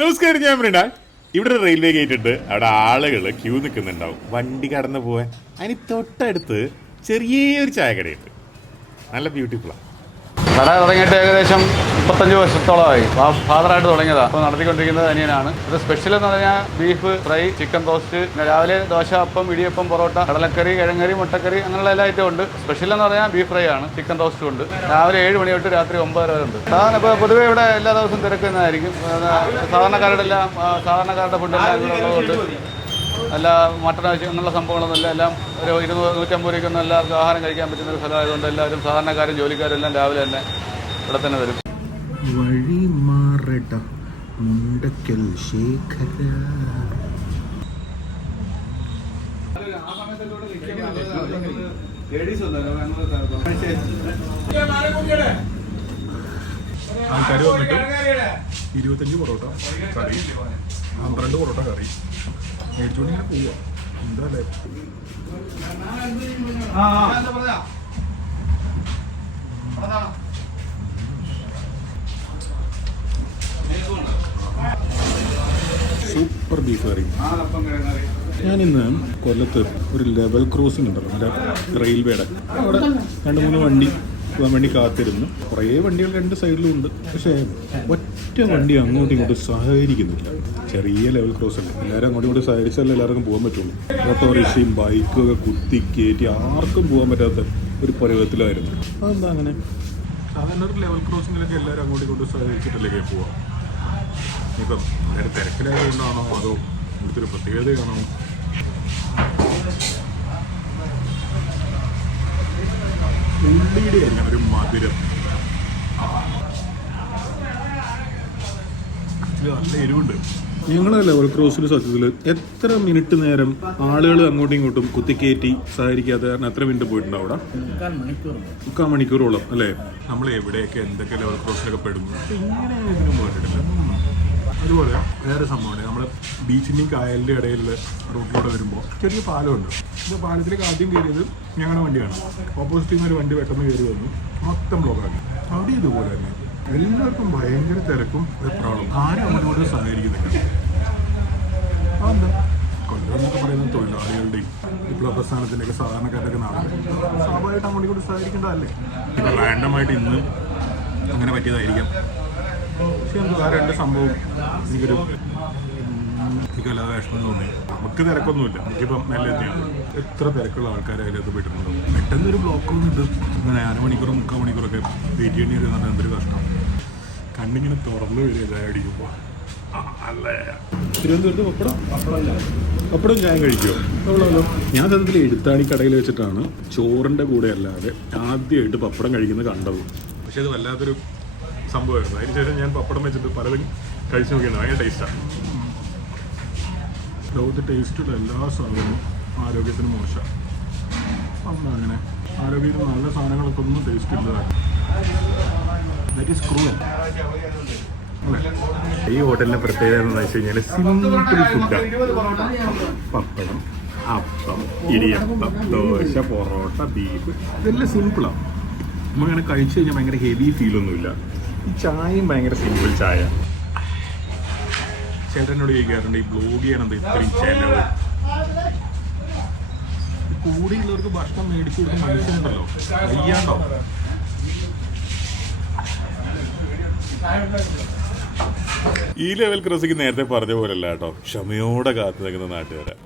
നമസ്കാരം, ഞാൻ മൃണാൾ. ഇവിടെ ഒരു റെയിൽവേ ഗേറ്റ് ഉണ്ട്. അവിടെ ആളുകൾ ക്യൂ നിൽക്കുന്നുണ്ടാവും വണ്ടി കടന്നു പോവാൻ. അതിന് തൊട്ടടുത്ത് ചെറിയൊരു ചായക്കടയുണ്ട്. നല്ല ബ്യൂട്ടിഫുള്ളാണ്. കട തുടങ്ങിയിട്ട് ഏകദേശം 35 വർഷത്തോളമായി. ഫാദറായിട്ട് തുടങ്ങിയതാണ്. അപ്പോൾ നടത്തിക്കൊണ്ടിരിക്കുന്നത് അനിയനാണ്. ഇത് സ്പെഷ്യൽ എന്ന് പറഞ്ഞാൽ ബീഫ് ഫ്രൈ, ചിക്കൻ റോസ്റ്റ്, രാവിലെ ദോശ, അപ്പം, ഇടിയപ്പം, പൊറോട്ട, കടലക്കറി, കിഴങ്ങറി, മുട്ടക്കറി, അങ്ങനെയുള്ള എല്ലാ ഐറ്റവും ഉണ്ട്. സ്പെഷ്യൽ എന്ന് പറഞ്ഞാൽ ബീഫ് ഫ്രൈ ആണ്. ചിക്കൻ റോസ്റ്റും ഉണ്ട്. രാവിലെ 7 മണി തൊട്ട് രാത്രി 9 വരെ ഉണ്ട്. സാധാരണ ഇപ്പോൾ പൊതുവേ ഇവിടെ എല്ലാ ദിവസവും തിരക്കുന്നതായിരിക്കും. സാധാരണക്കാരുടെ ഫുഡെല്ലാം ഇവിടെ ഉള്ളതുകൊണ്ട് എല്ലാ മട്ടൺ അങ്ങനെയുള്ള സംഭവങ്ങളൊന്നുമില്ല. എല്ലാം ഒരു 200-150 രൂപയ്ക്കൊന്നും എല്ലാവർക്കും ആഹാരം കഴിക്കാൻ പറ്റുന്ന ഒരു സ്ഥലമായതുകൊണ്ട് എല്ലാവരും സാധാരണക്കാരും ജോലിക്കാരും എല്ലാം രാവിലെ തന്നെ ഇവിടെ തന്നെ വരും. വഴിമാറട മുണ്ടക്കൽ ശേഖര. ആൾക്കാർ വന്നിട്ട് 25 പൊറോട്ട കറി, 12 പൊറോട്ട കറി മേടിച്ചുകൊണ്ട് ഇങ്ങനെ പോവുക. എന്താ അല്ലേ സൂപ്പർ ബീഫ് കറി. ഞാനിന്ന് കൊല്ലത്ത് ഒരു ലെവൽ ക്രോസിംഗ് ഉണ്ടല്ലോ, മറ്റേ റെയിൽവേയുടെ അവിടെ 2-3 വണ്ടി പോകാൻ വേണ്ടി കാത്തിരുന്നു. കുറേ വണ്ടികൾ 2 സൈഡിലും ഉണ്ട്. പക്ഷേ ഒറ്റ വണ്ടി അങ്ങോട്ടും ഇങ്ങോട്ടും സഹകരിക്കുന്നില്ല. ചെറിയ ലെവൽ ക്രോസ് അല്ലേ, എല്ലാവരും അങ്ങോട്ടും ഇങ്ങോട്ടും സഹകരിച്ചാലേ എല്ലാവർക്കും പോകാൻ പറ്റുള്ളൂ. ഓട്ടോറിക്ഷയും ബൈക്കും ഒക്കെ കുത്തി കയറ്റി ആർക്കും പോകാൻ പറ്റാത്ത ഒരു പരുവത്തിലായിരുന്നു. അതെന്താ അങ്ങനെ? സാധാരണ ഒരു ലെവൽ ക്രോസിങ്ങിലൊക്കെ എല്ലാവരും അങ്ങോട്ടും ഇങ്ങോട്ടും സഹകരിച്ചിട്ടല്ലേ പോവാം. ഇപ്പം എല്ലാവരും തിരക്കിലായതുകൊണ്ടാണോ അതോ ഇവിടുത്തെ ഒരു പ്രത്യേകതയാണോ? ഉള്ളിയുടെ ആയിരിക്കണം ഒരു മധുരം. നല്ല എരിവുണ്ട്. ഞങ്ങൾ ലെവൽ ക്രോസിൽ സത്യത്തിൽ എത്ര മിനിറ്റ് നേരം ആളുകൾ അങ്ങോട്ടും ഇങ്ങോട്ടും കുത്തിക്കയറ്റി സഹകരിക്കാതെ എത്ര മിനിറ്റ് പോയിട്ടുണ്ടാവും അവിടെ? 3/4 മണിക്കൂറോളം അല്ലേ? നമ്മൾ എവിടെയൊക്കെ എന്തൊക്കെ ലെവൽ ക്രോസിലൊക്കെ പെടുന്നു ഇങ്ങനെ ഇതിനും പോയിട്ടില്ല. അതുപോലെ വേറെ സംഭവമാണ്, നമ്മൾ ബീച്ചിൻ്റെയും കായലിൻ്റെ ഇടയിൽ റോഡിലൂടെ വരുമ്പോൾ ചെറിയ പാലമുണ്ട്. ഇപ്പോൾ പാലത്തിലേക്ക് ആദ്യം കയറിയത് ഞങ്ങളുടെ വണ്ടിയാണ്. ഓപ്പോസിറ്റിൽ നിന്ന് ഒരു വണ്ടി പെട്ടെന്ന് കയറി വന്നു, മൊത്തം ബ്ലോക്കാക്കി. അവിടെ ഇതുപോലെ തന്നെ എല്ലാവർക്കും ഭയങ്കര തിരക്കും വെപ്രാളും. ആരും അങ്ങോട്ട് സഹകരിക്കുന്നില്ല. അതെന്താ? കൊല്ലം എന്നൊക്കെ പറയുന്നത് തൊഴിലാളികളുടെയും വിപ്ലവ പ്രസ്ഥാനത്തിൻ്റെയൊക്കെ സാധാരണക്കാരുടെയൊക്കെ നാളെ സ്വാഭാവികമായിട്ട് അങ്ങോട്ട് ഇങ്ങോട്ട് സഹകരിക്കേണ്ടതല്ലേ? ഇപ്പം റാൻഡമായിട്ട് ഇന്ന് അങ്ങനെ പറ്റിയതായിരിക്കാം. പക്ഷെ എന്താ 2 സംഭവം എനിക്കല്ലാതെ വിഷമം തോന്നി. നമുക്ക് തിരക്കൊന്നുമില്ല, നമുക്കിപ്പം നല്ല തന്നെയാണ്. എത്ര തിരക്കുള്ള ആൾക്കാരെ അതിനകത്ത് പോയിട്ടുണ്ടാവും. പെട്ടെന്നൊരു ബ്ലോക്ക് വന്നിട്ട് അങ്ങനെ 1/2 മണിക്കൂറും 3/4 മണിക്കൂറൊക്കെ വെയിറ്റ് ചെയ്യേണ്ടി വരും എന്ന് പറഞ്ഞാൽ എന്തൊരു കഷ്ടം. കണ്ണിങ്ങനെ തുറന്നു വരിക ചായ അടിക്കുമ്പോൾ. അല്ലേ തിരുവനന്തപുരത്ത് പപ്പടം ചായ കഴിക്കുമോ? ഞാൻ സത്യത്തിൽ എഴുത്താണി കടയിൽ വെച്ചിട്ടാണ് ചോറിൻ്റെ കൂടെ അല്ലാതെ ആദ്യമായിട്ട് പപ്പടം കഴിക്കുന്നത് കണ്ടത്. പക്ഷെ അത് വല്ലാത്തൊരു സംഭവമായിരുന്നു. അതിനുശേഷം ഞാൻ പപ്പടം വെച്ചിട്ട് പലതും കഴിച്ചു നോക്കിയാണ്. ഭയങ്കര ടേസ്റ്റാണ്. ലോകത്ത് ടേസ്റ്റുള്ള എല്ലാ സാധനവും ആരോഗ്യത്തിന് മോശമാണ്. അന്ന് അങ്ങനെ ആരോഗ്യത്തിന് നല്ല സാധനങ്ങളൊക്കെ ഒന്നും ടേസ്റ്റ് ഇല്ലതാണ്. That is cruel. ഈ ഹോട്ടലിൻ്റെ പ്രത്യേകത എന്താണെന്ന് വെച്ച് കഴിഞ്ഞാൽ സിമ്പിൾ ഫുഡാണ്. പപ്പടം, അപ്പം, ഇടിയപ്പം, ദോശ, പൊറോട്ട, ബീഫ്, ഇതെല്ലാം സിമ്പിളാണ്. നമ്മളിങ്ങനെ കഴിച്ചു കഴിഞ്ഞാൽ ഭയങ്കര ഹെവി ഫീലൊന്നുമില്ല. ഈ ചായയും ഭയങ്കര സിമ്പിൾ ചായ. ചേട്ടനോട് ചോദിക്കാറുണ്ട് ഈ ബ്ലോഗ് ചെയ്യണത് ഇത്രയും ചെലവ്. കൂടിയുള്ളവർക്ക് ഭക്ഷണം മേടിച്ചു കൊടുക്കുന്ന മനുഷ്യനുണ്ടല്ലോ, വയ്യാണ്ടോ? ഈ ലെവൽ ക്രോസിംഗ് നേരത്തെ പറഞ്ഞ പോലല്ല കേട്ടോ, ക്ഷമയോടെ കാത്തു നിൽക്കുന്ന നാട്ടുകാരാണ്.